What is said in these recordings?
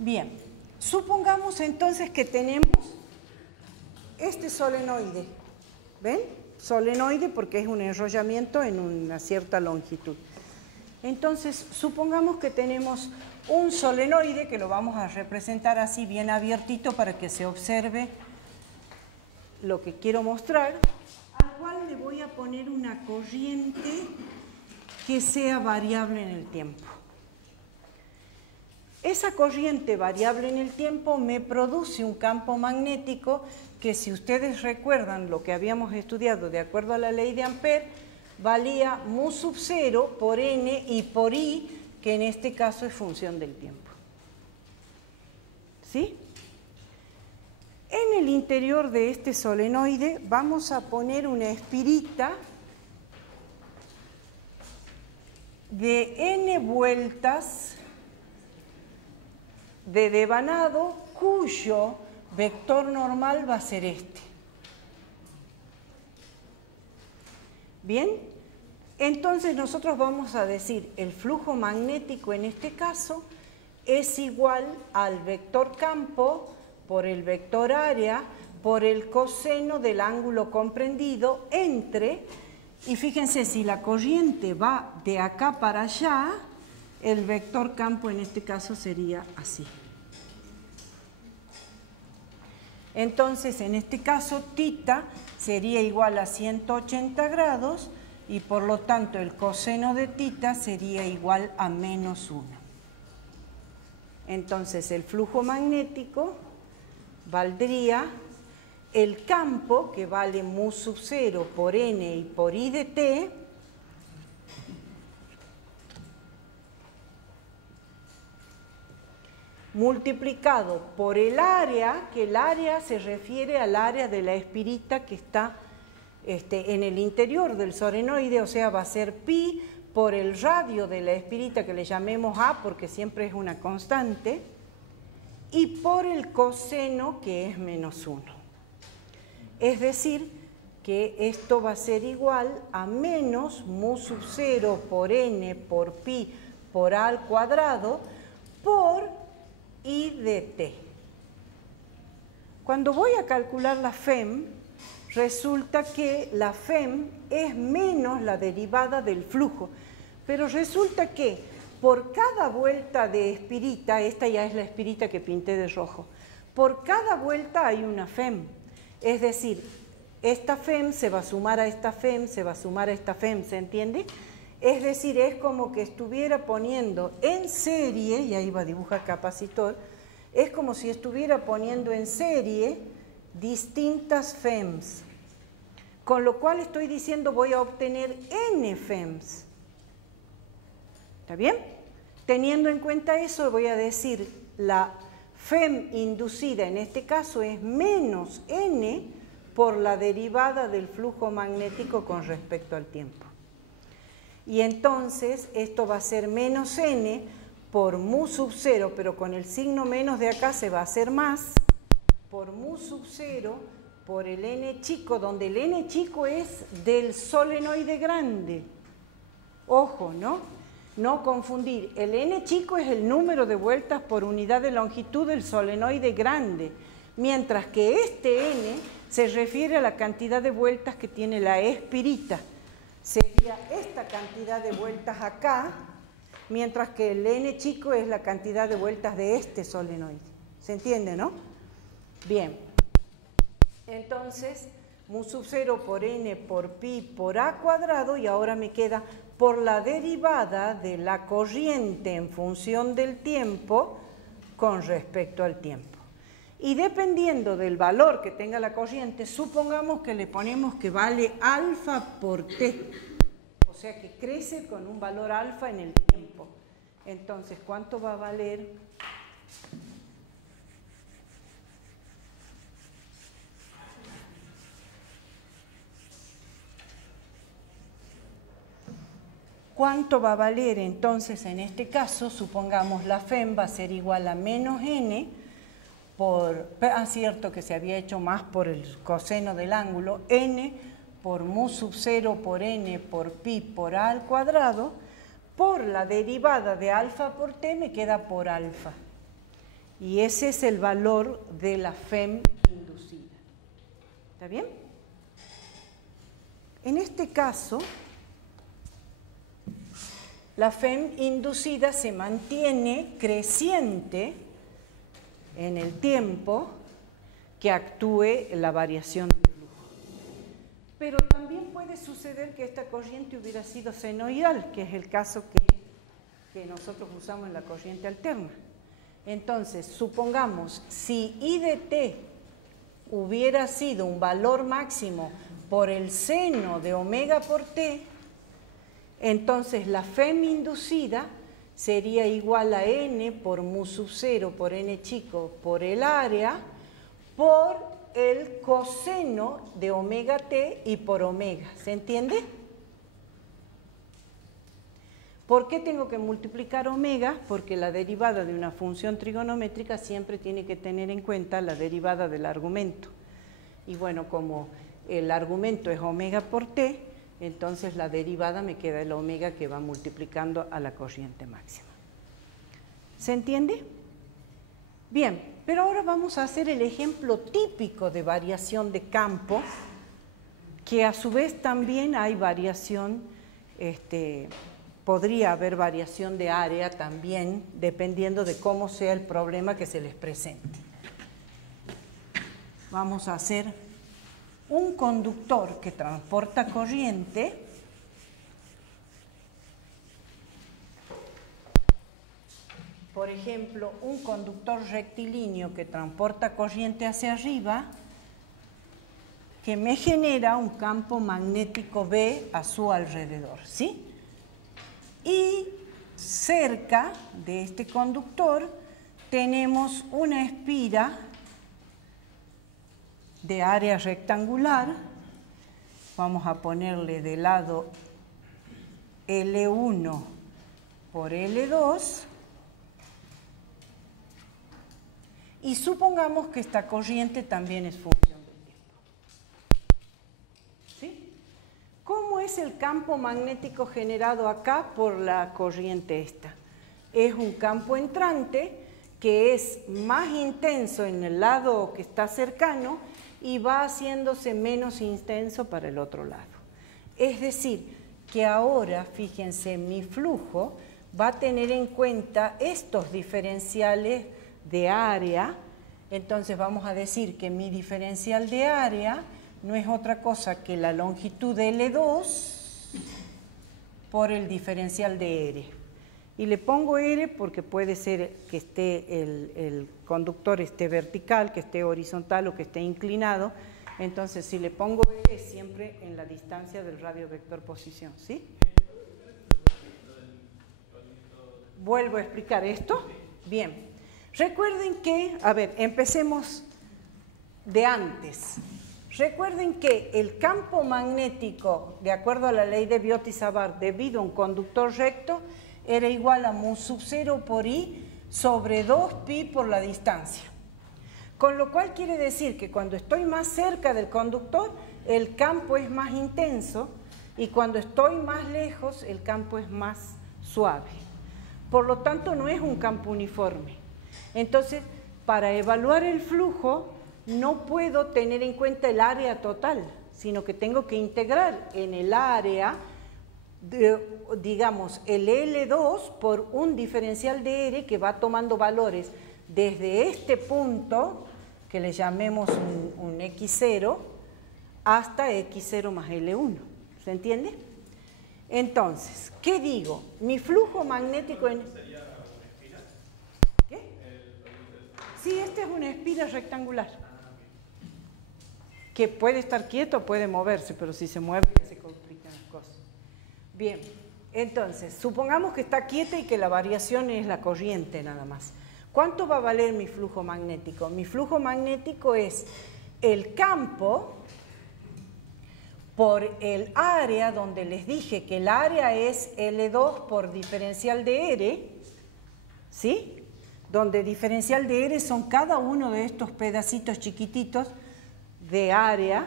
Bien, supongamos entonces que tenemos este solenoide, ¿ven? Solenoide porque es un enrollamiento en una cierta longitud. Entonces, supongamos que tenemos un solenoide que lo vamos a representar así bien abiertito para que se observe lo que quiero mostrar, al cual le voy a poner una corriente que sea variable en el tiempo. Esa corriente variable en el tiempo me produce un campo magnético que, si ustedes recuerdan lo que habíamos estudiado de acuerdo a la ley de Ampère, valía mu sub 0 por n y por i, que en este caso es función del tiempo. ¿Sí? En el interior de este solenoide vamos a poner una espirita de n vueltas de devanado cuyo vector normal va a ser este. Bien, entonces nosotros vamos a decir el flujo magnético en este caso es igual al vector campo por el vector área por el coseno del ángulo comprendido entre, y fíjense, si la corriente va de acá para allá, el vector campo en este caso sería así. Entonces, en este caso, θ sería igual a 180 grados y por lo tanto el coseno de θ sería igual a menos 1. Entonces, el flujo magnético valdría el campo, que vale mu sub 0 por n y por i de t, multiplicado por el área, que el área se refiere al área de la espirita que está en el interior del solenoide, o sea, va a ser pi por el radio de la espirita, que le llamemos a porque siempre es una constante, y por el coseno, que es menos 1. Es decir, que esto va a ser igual a menos mu sub 0 por n por pi por a al cuadrado por i de t. Cuando voy a calcular la FEM, resulta que la FEM es menos la derivada del flujo, pero resulta que por cada vuelta de espirita, esta ya es la espirita que pinté de rojo, por cada vuelta hay una FEM, es decir, esta FEM se va a sumar a esta FEM, se va a sumar a esta FEM, ¿se entiende? Es decir, es como que estuviera poniendo en serie, y ahí va a dibujar capacitor, es como si estuviera poniendo en serie distintas FEMs, con lo cual estoy diciendo voy a obtener n FEMs. ¿Está bien? Teniendo en cuenta eso, voy a decir la FEM inducida en este caso es menos n por la derivada del flujo magnético con respecto al tiempo. Y entonces esto va a ser menos n por mu sub 0, pero con el signo menos de acá se va a hacer más, por mu sub 0 por el n chico, donde el n chico es del solenoide grande. Ojo, ¿no? No confundir. El n chico es el número de vueltas por unidad de longitud del solenoide grande, mientras que este n se refiere a la cantidad de vueltas que tiene la espirita. Sería esta cantidad de vueltas acá, mientras que el n chico es la cantidad de vueltas de este solenoide. ¿Se entiende, no? Bien. Entonces, mu sub 0 por n por pi por a cuadrado, y ahora me queda por la derivada de la corriente en función del tiempo con respecto al tiempo. Y dependiendo del valor que tenga la corriente, supongamos que le ponemos que vale alfa por t, o sea que crece con un valor alfa en el tiempo. Entonces, ¿cuánto va a valer? ¿Cuánto va a valer entonces en este caso? Supongamos la FEM va a ser igual a menos n por, cierto que se había hecho más por el coseno del ángulo, n por mu sub 0 por n por pi por a al cuadrado, por la derivada de alfa por t me queda por alfa. Y ese es el valor de la FEM inducida. ¿Está bien? En este caso, la FEM inducida se mantiene creciente en el tiempo que actúe la variación de flujo. Pero también puede suceder que esta corriente hubiera sido senoidal, que es el caso que nosotros usamos en la corriente alterna. Entonces, supongamos, si I de t hubiera sido un valor máximo por el seno de omega por t, entonces la FEM inducida sería igual a n por mu sub 0 por n chico por el área por el coseno de omega t y por omega. ¿Se entiende? ¿Por qué tengo que multiplicar omega? Porque la derivada de una función trigonométrica siempre tiene que tener en cuenta la derivada del argumento. Y bueno, como el argumento es omega por t, entonces la derivada me queda el omega que va multiplicando a la corriente máxima. ¿Se entiende? Bien, pero ahora vamos a hacer el ejemplo típico de variación de campo, que a su vez también hay variación, podría haber variación de área también, dependiendo de cómo sea el problema que se les presente. Vamos a hacer un conductor que transporta corriente, por ejemplo, un conductor rectilíneo que transporta corriente hacia arriba, que me genera un campo magnético B a su alrededor, ¿sí? Y cerca de este conductor tenemos una espira de área rectangular. Vamos a ponerle de lado L1 por L2 y supongamos que esta corriente también es función del tiempo. ¿Sí? ¿Cómo es el campo magnético generado acá por la corriente esta? Es un campo entrante que es más intenso en el lado que está cercano y va haciéndose menos intenso para el otro lado. Es decir, que ahora, fíjense, mi flujo va a tener en cuenta estos diferenciales de área. Entonces vamos a decir que mi diferencial de área no es otra cosa que la longitud de L2 por el diferencial de R. Y le pongo R porque puede ser que esté el conductor esté vertical, que esté horizontal o que esté inclinado. Entonces, si le pongo R, es siempre en la distancia del radio vector posición, ¿sí? ¿Vuelvo a explicar esto? Bien. Recuerden que, a ver, empecemos de antes. Recuerden que el campo magnético, de acuerdo a la ley de Biot-Savart, debido a un conductor recto, era igual a mu sub 0 por I sobre 2pi por la distancia. Con lo cual quiere decir que cuando estoy más cerca del conductor, el campo es más intenso y cuando estoy más lejos, el campo es más suave. Por lo tanto, no es un campo uniforme. Entonces, para evaluar el flujo, no puedo tener en cuenta el área total, sino que tengo que integrar en el área, digamos, el L2 por un diferencial de R que va tomando valores desde este punto, que le llamemos un X0, hasta X0 más L1. ¿Se entiende? Entonces, ¿qué digo? Mi flujo magnético en... ¿Qué? Sí, esta es una espira rectangular. Que puede estar quieto, puede moverse, pero si se mueve se complican las cosas. Bien, entonces, supongamos que está quieta y que la variación es la corriente nada más. ¿Cuánto va a valer mi flujo magnético? Mi flujo magnético es el campo por el área, donde les dije que el área es L2 por diferencial de R, ¿sí? Donde diferencial de R son cada uno de estos pedacitos chiquititos de área,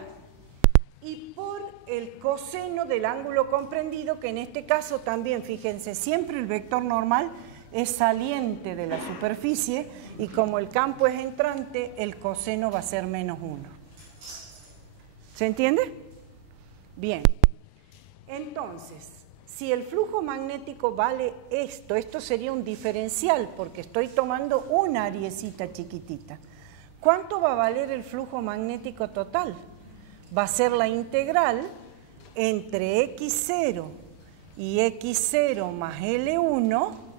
y por el coseno del ángulo comprendido, que en este caso también, fíjense, siempre el vector normal es saliente de la superficie Y como el campo es entrante, el coseno va a ser menos 1. ¿Se entiende? Bien. Entonces, si el flujo magnético vale esto sería un diferencial, porque estoy tomando una ariecita chiquitita. ¿Cuánto va a valer el flujo magnético total? Va a ser la integral entre x0 y x0 más L1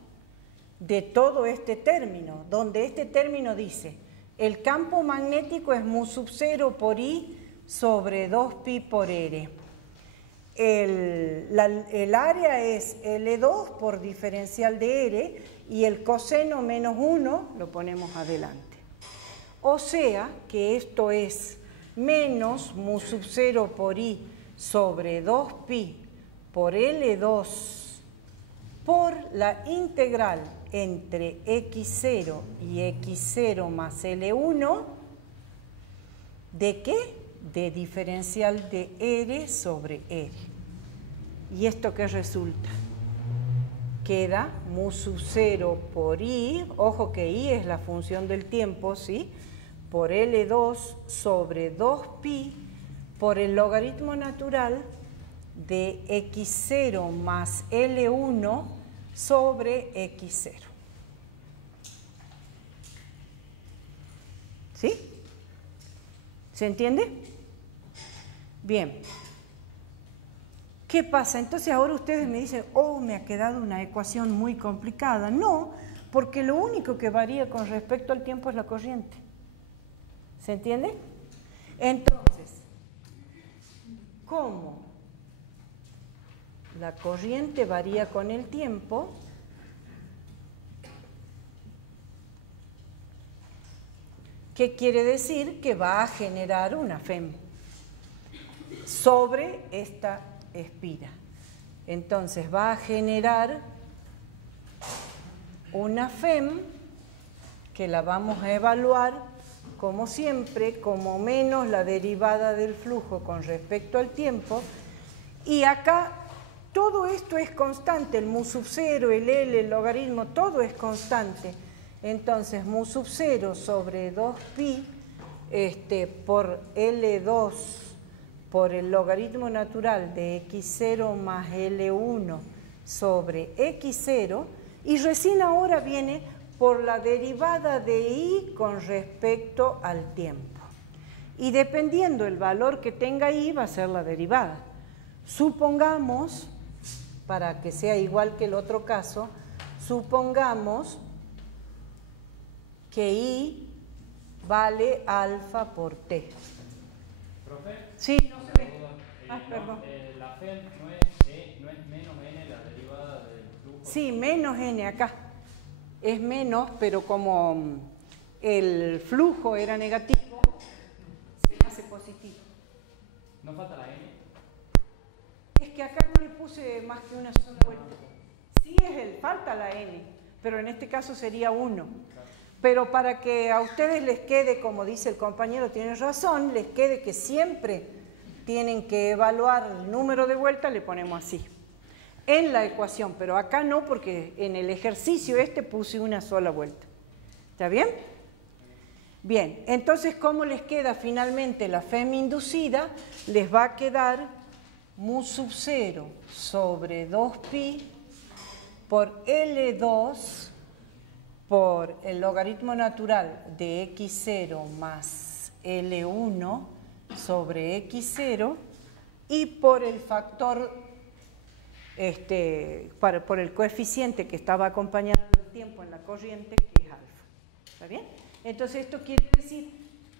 de todo este término, donde este término dice, el campo magnético es mu sub 0 por I sobre 2pi por R. El área es L2 por diferencial de R y el coseno menos 1 lo ponemos adelante. O sea que esto es menos mu sub 0 por I sobre 2pi por L2 por la integral entre x0 y x0 más L1, ¿de qué? De diferencial de R sobre R. ¿Y esto qué resulta? Queda mu sub 0 por I, ojo que I es la función del tiempo, ¿sí? Por L2 sobre 2pi por el logaritmo natural de x0 más L1 sobre x0. ¿Sí? ¿Se entiende? Bien. ¿Qué pasa? Entonces ahora ustedes me dicen, oh, me ha quedado una ecuación muy complicada. No, porque lo único que varía con respecto al tiempo es la corriente. ¿Se entiende? Entonces, ¿cómo la corriente varía con el tiempo? ¿Qué quiere decir? Que va a generar una FEM sobre esta espira. Entonces va a generar una FEM que la vamos a evaluar como siempre, como menos la derivada del flujo con respecto al tiempo. Y acá todo esto es constante, el mu sub 0, el L, el logaritmo, todo es constante. Entonces, mu sub 0 sobre 2pi por L2 por el logaritmo natural de x0 más L1 sobre x0, y recién ahora viene por la derivada de I con respecto al tiempo. Y dependiendo el valor que tenga I, va a ser la derivada. Supongamos, para que sea igual que el otro caso, supongamos que I vale alfa por T. ¿Profe? Sí, no se ve. Perdón. La FEM no es menos n la derivada del flujo. Sí, menos n acá. Es menos, pero como el flujo era negativo, se hace positivo. ¿No falta la n? Es que acá no le puse más que una sola vuelta. Sí, falta la n, pero en este caso sería 1. Pero para que a ustedes les quede, como dice el compañero, tiene razón, les quede que siempre tienen que evaluar el número de vueltas, le ponemos así. En la ecuación, pero acá no, porque en el ejercicio puse una sola vuelta. ¿Está bien? Bien, entonces, ¿cómo les queda finalmente la FEM inducida? Les va a quedar mu sub 0 sobre 2pi por L2 por el logaritmo natural de x0 más L1 sobre x0 y por el factor por el coeficiente que estaba acompañando el tiempo en la corriente, que es alfa. ¿Está bien? Entonces esto quiere decir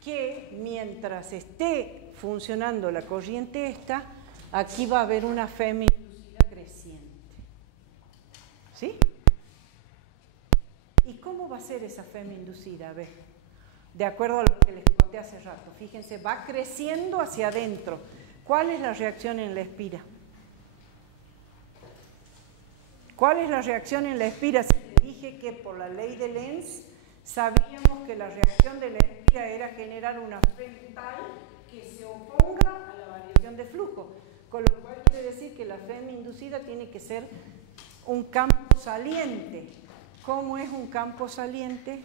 que mientras esté funcionando la corriente esta, aquí va a haber una FEM inducida creciente. ¿Sí? ¿Y cómo va a ser esa FEM inducida? A ver, de acuerdo a lo que les conté hace rato, fíjense, va creciendo hacia adentro. ¿Cuál es la reacción en la espira? ¿Cuál es la reacción en la espira? Se les dije que por la ley de Lenz sabíamos que la reacción de la espira era generar una FEM tal que se oponga a la variación de flujo, con lo cual quiere decir que la FEM inducida tiene que ser un campo saliente. ¿Cómo es un campo saliente?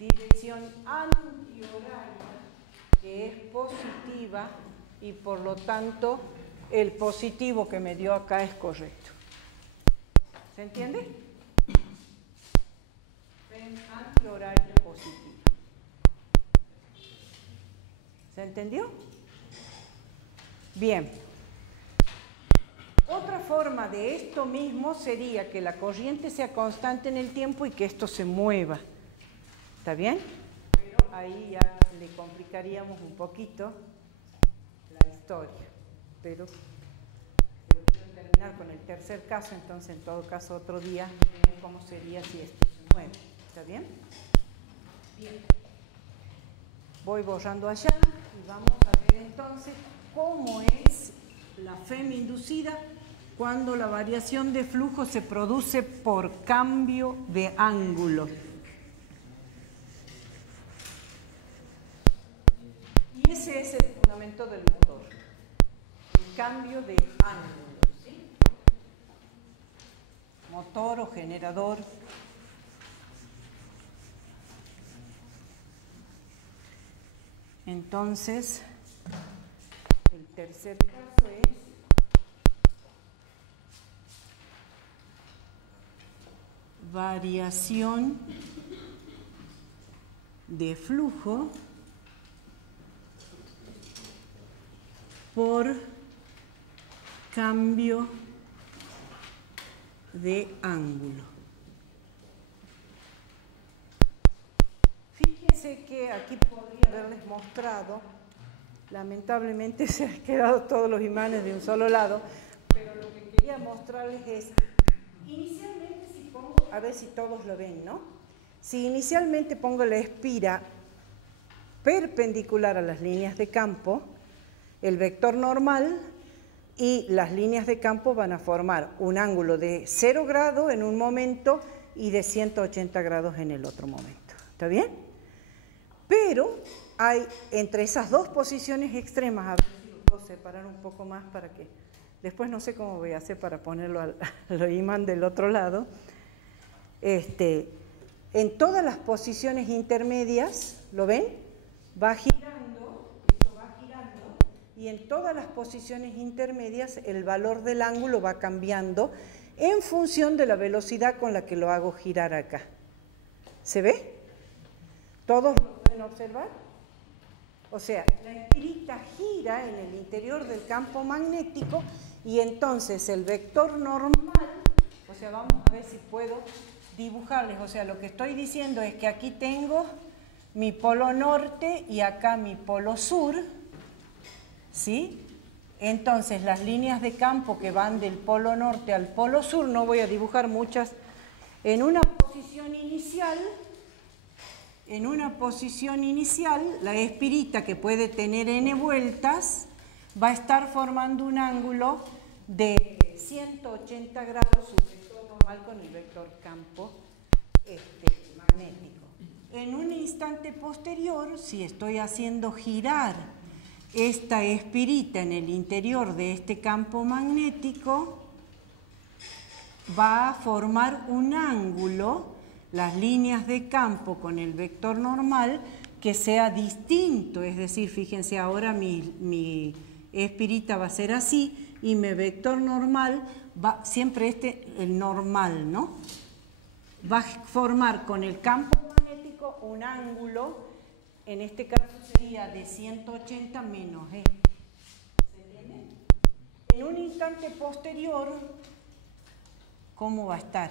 dirección antihoraria, que es positiva, y por lo tanto el positivo que me dio acá es correcto. ¿Se entiende? Antihoraria positiva. ¿Se entendió? Bien. Otra forma de esto mismo sería que la corriente sea constante en el tiempo y que esto se mueva. ¿Está bien? Pero ahí ya le complicaríamos un poquito la historia. Pero quiero terminar con el tercer caso, entonces en todo caso otro día veremos cómo sería si esto se mueve. ¿Está bien? Bien. Voy borrando allá y vamos a ver entonces cómo es la FEM inducida cuando la variación de flujo se produce por cambio de ángulo. Y ese es el fundamento del motor, el cambio de ángulo, ¿sí? Motor o generador. Entonces, el tercer caso es variación de flujo por cambio de ángulo. Fíjense que aquí podría haberles mostrado, lamentablemente se han quedado todos los imanes de un solo lado, pero lo que quería mostrarles es, inicialmente si pongo, a ver si todos lo ven, ¿no? Si inicialmente pongo la espira perpendicular a las líneas de campo, el vector normal y las líneas de campo van a formar un ángulo de 0 grados en un momento y de 180 grados en el otro momento. ¿Está bien? Pero hay entre esas dos posiciones extremas, a ver si lo puedo separar un poco más para que después no sé cómo voy a hacer para ponerlo al imán del otro lado. En todas las posiciones intermedias, ¿lo ven? Va girando, esto va girando, y en todas las posiciones intermedias el valor del ángulo va cambiando en función de la velocidad con la que lo hago girar acá. ¿Se ve? ¿Todos lo pueden observar? O sea, la espirita gira en el interior del campo magnético y entonces el vector normal, o sea, vamos a ver si puedo dibujarles, o sea, lo que estoy diciendo es que aquí tengo mi polo norte y acá mi polo sur, ¿sí? Entonces las líneas de campo que van del polo norte al polo sur, no voy a dibujar muchas, en una posición inicial, la espirita que puede tener n vueltas va a estar formando un ángulo de 180 grados su vector normal con el vector campo magnético. En un instante posterior, si estoy haciendo girar esta espirita en el interior de este campo magnético, va a formar un ángulo, las líneas de campo con el vector normal, que sea distinto, es decir, fíjense, ahora mi espirita va a ser así y mi vector normal va, siempre el normal, ¿no? Va a formar con el campo magnético un ángulo, en este caso sería de 180 menos este. ¿Se entiende? En un instante posterior, ¿cómo va a estar?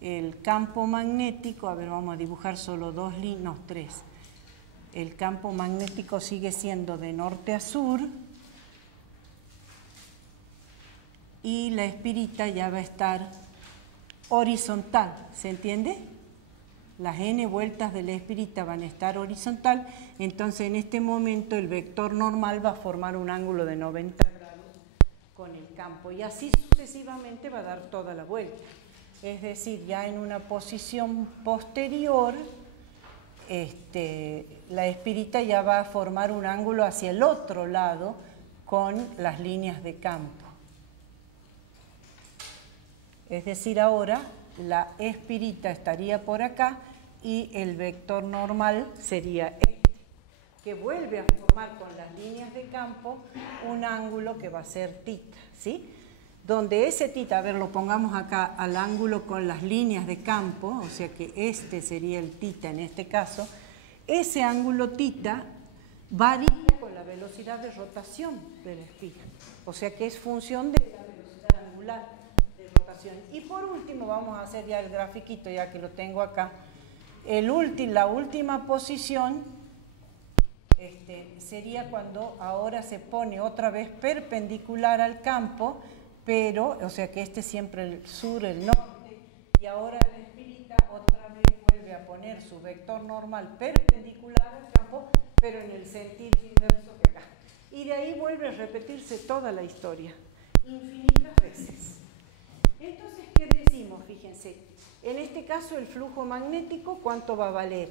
El campo magnético, a ver, vamos a dibujar solo dos líneas, no, tres. El campo magnético sigue siendo de norte a sur y la espirita ya va a estar horizontal, ¿se entiende? Las n vueltas de la espirita van a estar horizontal, entonces en este momento el vector normal va a formar un ángulo de 90 grados con el campo y así sucesivamente va a dar toda la vuelta. Es decir, ya en una posición posterior, la espirita ya va a formar un ángulo hacia el otro lado con las líneas de campo. Es decir, ahora la espirita estaría por acá y el vector normal sería este, que vuelve a formar con las líneas de campo un ángulo que va a ser tita, ¿sí? Donde ese tita, a ver, lo pongamos acá al ángulo con las líneas de campo, o sea que este sería el tita en este caso, ese ángulo tita varía con la velocidad de rotación de la espiga, o sea que es función de la velocidad angular de rotación. Y por último vamos a hacer ya el grafiquito, ya que lo tengo acá. La última posición sería cuando ahora se pone otra vez perpendicular al campo, pero, o sea que siempre el sur, el norte, y ahora la espirita otra vez vuelve a poner su vector normal perpendicular al campo, pero en el sentido inverso que acá. Y de ahí vuelve a repetirse toda la historia, infinitas veces. Entonces, ¿qué decimos? Fíjense, en este caso el flujo magnético, ¿cuánto va a valer?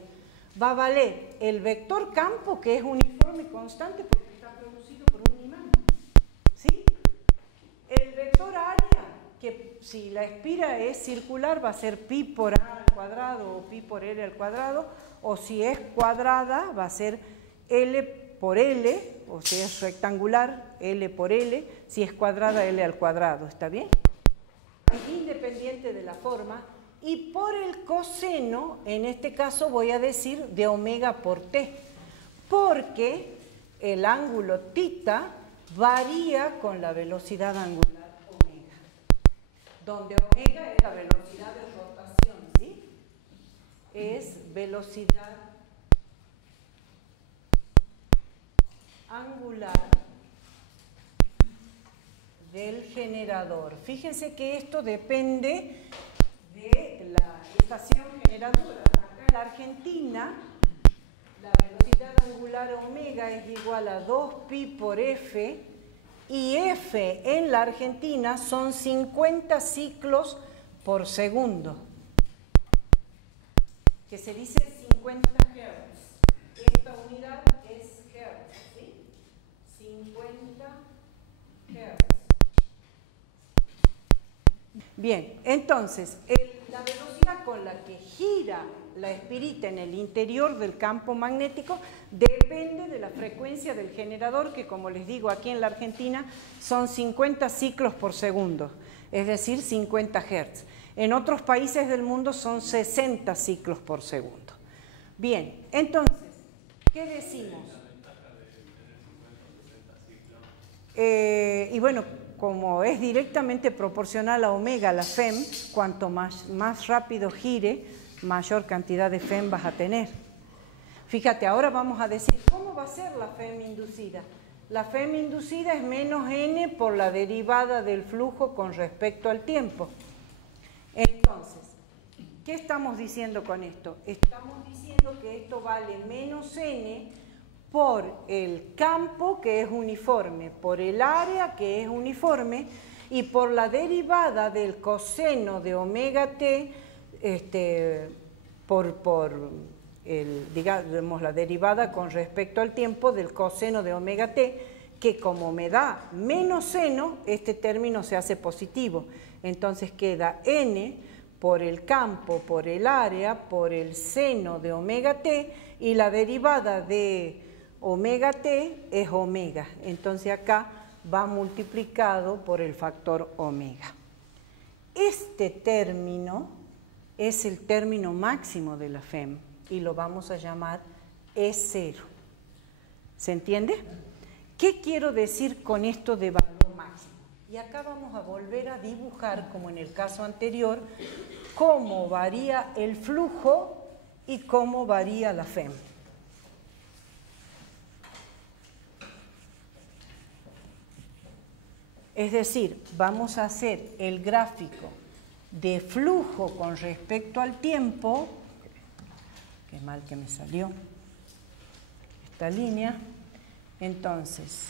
Va a valer el vector campo, que es uniforme y constante porque está producido por un imán, ¿sí? El vector área, que si la espira es circular va a ser pi por a al cuadrado o pi por l al cuadrado, o si es cuadrada va a ser l por l, o si es rectangular, l por l, si es cuadrada, l al cuadrado, ¿está bien? Independiente de la forma. Y por el coseno, en este caso voy a decir de omega por t, porque el ángulo tita varía con la velocidad angular omega, donde omega es la velocidad de rotación, ¿sí? Es velocidad angular del generador. Fíjense que esto depende de la estación generadora. Acá en la Argentina, la velocidad angular omega es igual a 2pi por f, y f en la Argentina son 50 ciclos por segundo, que se dice 50 Hz. Esta unidad es Hz, ¿sí? 50 Hz. Bien, entonces, la velocidad con la que gira la espirita en el interior del campo magnético depende de la frecuencia del generador, que como les digo, aquí en la Argentina son 50 ciclos por segundo, es decir, 50 Hz. En otros países del mundo son 60 ciclos por segundo. Bien, entonces, ¿qué decimos? Y bueno, como es directamente proporcional a omega, la FEM, cuanto más rápido gire, mayor cantidad de FEM vas a tener. Fíjate, ahora vamos a decir, ¿cómo va a ser la FEM inducida? La FEM inducida es menos n por la derivada del flujo con respecto al tiempo. Entonces, ¿qué estamos diciendo con esto? Estamos diciendo que esto vale menos n por el campo, que es uniforme, por el área, que es uniforme, y por la derivada del coseno de omega t, digamos, la derivada con respecto al tiempo del coseno de omega t, que como me da menos seno, este término se hace positivo. Entonces queda n por el campo, por el área, por el seno de omega t, y la derivada de omega t es omega. Entonces acá va multiplicado por el factor omega. Este término es el término máximo de la FEM y lo vamos a llamar E0. ¿Se entiende? ¿Qué quiero decir con esto de valor máximo? Y acá vamos a volver a dibujar, como en el caso anterior, cómo varía el flujo y cómo varía la FEM. Es decir, vamos a hacer el gráfico de flujo con respecto al tiempo. Qué mal que me salió esta línea. Entonces,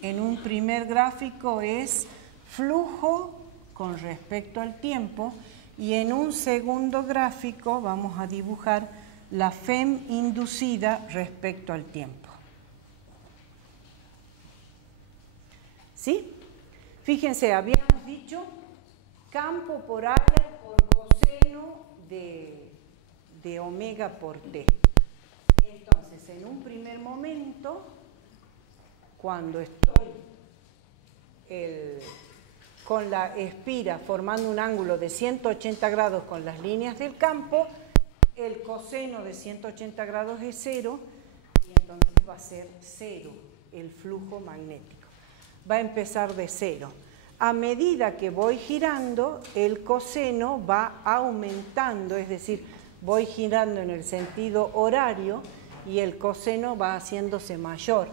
en un primer gráfico es flujo con respecto al tiempo, y en un segundo gráfico vamos a dibujar la FEM inducida respecto al tiempo. ¿Sí? Fíjense, habíamos dicho campo por área por coseno de de omega por T. Entonces, en un primer momento, cuando estoy con la espira formando un ángulo de 180 grados con las líneas del campo, el coseno de 180 grados es 0 y entonces va a ser 0 el flujo magnético. Va a empezar de 0. A medida que voy girando, el coseno va aumentando, es decir, voy girando en el sentido horario y el coseno va haciéndose mayor.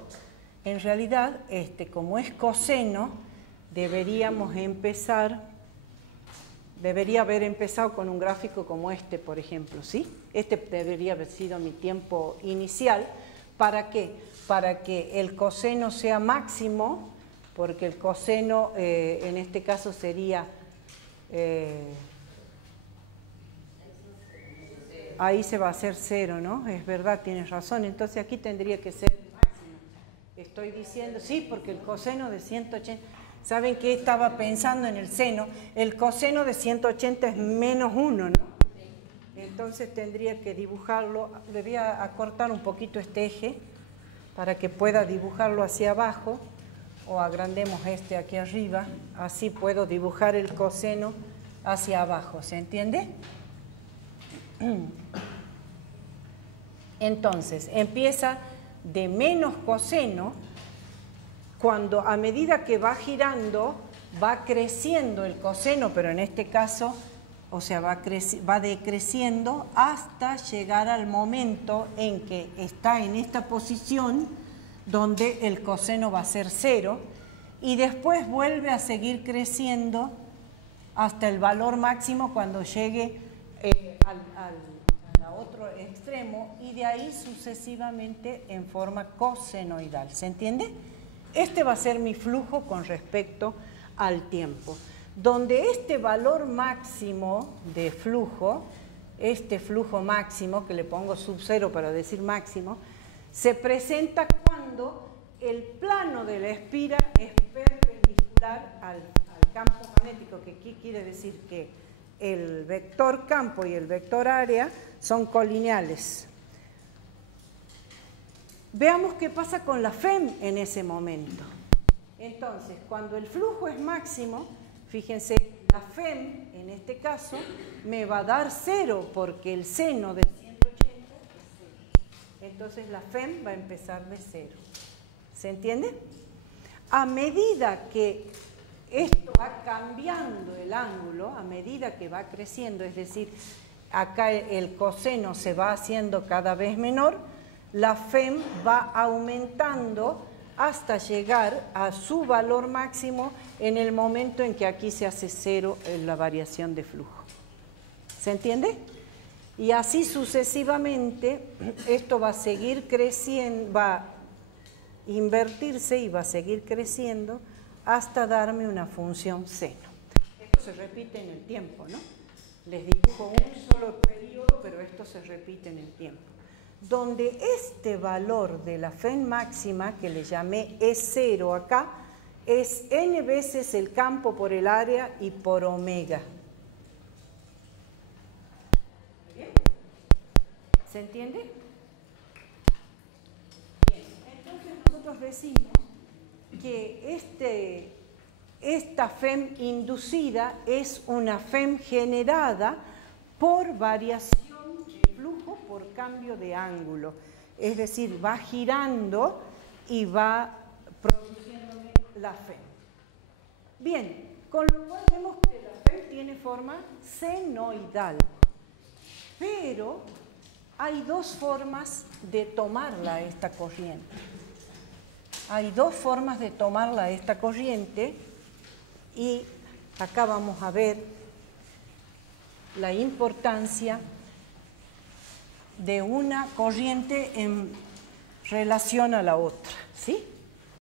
En realidad, como es coseno, debería haber empezado con un gráfico como este, por ejemplo, ¿sí? Este debería haber sido mi tiempo inicial. ¿Para qué? Para que el coseno sea máximo, porque el coseno en este caso sería, ahí se va a hacer 0, ¿no? Es verdad, tienes razón, entonces aquí tendría que ser máximo. Estoy diciendo, sí, porque el coseno de 180, ¿saben qué estaba pensando en el seno? El coseno de 180 es menos 1, ¿no? Entonces tendría que dibujarlo, le voy a acortar un poquito este eje para que pueda dibujarlo hacia abajo, o agrandemos este aquí arriba, así puedo dibujar el coseno hacia abajo, ¿se entiende? Entonces, empieza de menos coseno, cuando a medida que va girando, va creciendo el coseno, pero en este caso, o sea, va decreciendo hasta llegar al momento en que está en esta posición, donde el coseno va a ser 0, y después vuelve a seguir creciendo hasta el valor máximo cuando llegue al otro extremo, y de ahí sucesivamente en forma cosenoidal. ¿Se entiende? Este va a ser mi flujo con respecto al tiempo, donde este valor máximo de flujo, este flujo máximo, que le pongo sub 0 para decir máximo, se presenta cuando el plano de la espira es perpendicular al campo magnético, que aquí quiere decir que el vector campo y el vector área son colineales. Veamos qué pasa con la FEM en ese momento. Entonces, cuando el flujo es máximo, fíjense, la FEM en este caso me va a dar 0 porque el seno de 180 es 0. Entonces la FEM va a empezar de 0. ¿Se entiende? A medida que esto va cambiando el ángulo, a medida que va creciendo, es decir, acá el coseno se va haciendo cada vez menor, la FEM va aumentando hasta llegar a su valor máximo en el momento en que aquí se hace 0 la variación de flujo. ¿Se entiende? Y así sucesivamente, esto va a seguir creciendo, va a invertirse y va a seguir creciendo hasta darme una función seno. Esto se repite en el tiempo, ¿no? Les dibujo un solo periodo, pero esto se repite en el tiempo. Donde este valor de la FEM máxima, que le llamé E0 acá, es n veces el campo por el área y por omega. ¿Bien? ¿Se entiende? Bien, entonces nosotros decimos que esta FEM inducida es una FEM generada por variación de flujo por cambio de ángulo. Es decir, va girando y va produciéndome la FEM. Bien, con lo cual vemos que la FEM tiene forma senoidal. Pero hay dos formas de tomarla esta corriente. Hay dos formas de tomarla esta corriente y acá vamos a ver la importancia de una corriente en relación a la otra, ¿sí?